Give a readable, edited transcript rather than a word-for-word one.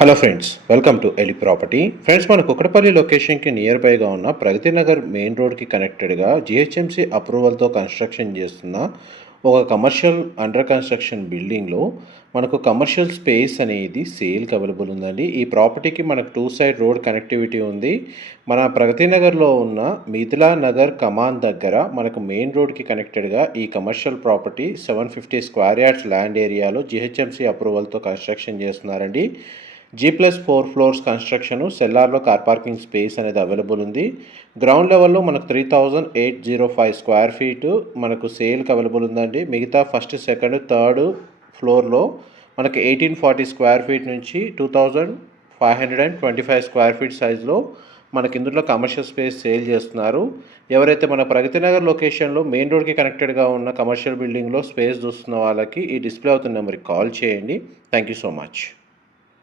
Hello friends, welcome to Eli property. Friends, మన కుక్కడపల్లి లొకేషన్కి near బైగా ఉన్న ప్రగతి నగర్ మెయిన్ రోడ్కి కనెక్టెడ్గా జిహెచ్ఎంసీ అప్రూవల్తో కన్స్ట్రక్షన్ చేస్తున్న ఒక కమర్షియల్ అండర్ కన్స్ట్రక్షన్ బిల్డింగ్లో మనకు కమర్షియల్ స్పేస్ అనేది సేల్కి అవైలబుల్ ఉందండి. ఈ ప్రాపర్టీకి మనకు 2 సైడ్ రోడ్ కనెక్టివిటీ ఉంది. మన ప్రగతి నగర్లో ఉన్న మిథిలా నగర్ కమాన్ దగ్గర మనకు మెయిన్ రోడ్కి కనెక్టెడ్గా ఈ commercial property 750 square yards land ఏరియాలో జిహెచ్ఎంసీ అప్రూవల్తో కన్స్ట్రక్షన్ చేస్తున్నారండి. G+4 ఫ్లోర్స్ కన్స్ట్రక్షన్, సెల్లార్లో కార్ పార్కింగ్ స్పేస్ అనేది అవైలబుల్ ఉంది. గ్రౌండ్ లెవెల్లో మనకు 3805 స్క్వేర్ ఫీటు మనకు సేల్కి అవైలబుల్ ఉందండి. మిగతా ఫస్ట్, సెకండ్, థర్డ్ ఫ్లోర్లో మనకి 1840 స్క్వేర్ ఫీట్ నుంచి 2525 స్క్వేర్ ఫీట్ సైజులో మనకి ఇందులో కమర్షియల్ స్పేస్ సేల్ చేస్తున్నారు. ఎవరైతే మన ప్రగతి నగర్ లొకేషన్లో మెయిన్ రోడ్కి కనెక్టెడ్గా ఉన్న కమర్షియల్ బిల్డింగ్లో స్పేస్ చూస్తున్న వాళ్ళకి ఈ డిస్ప్లే అవుతున్న నెంబర్కి కాల్ చేయండి. Thank you so much.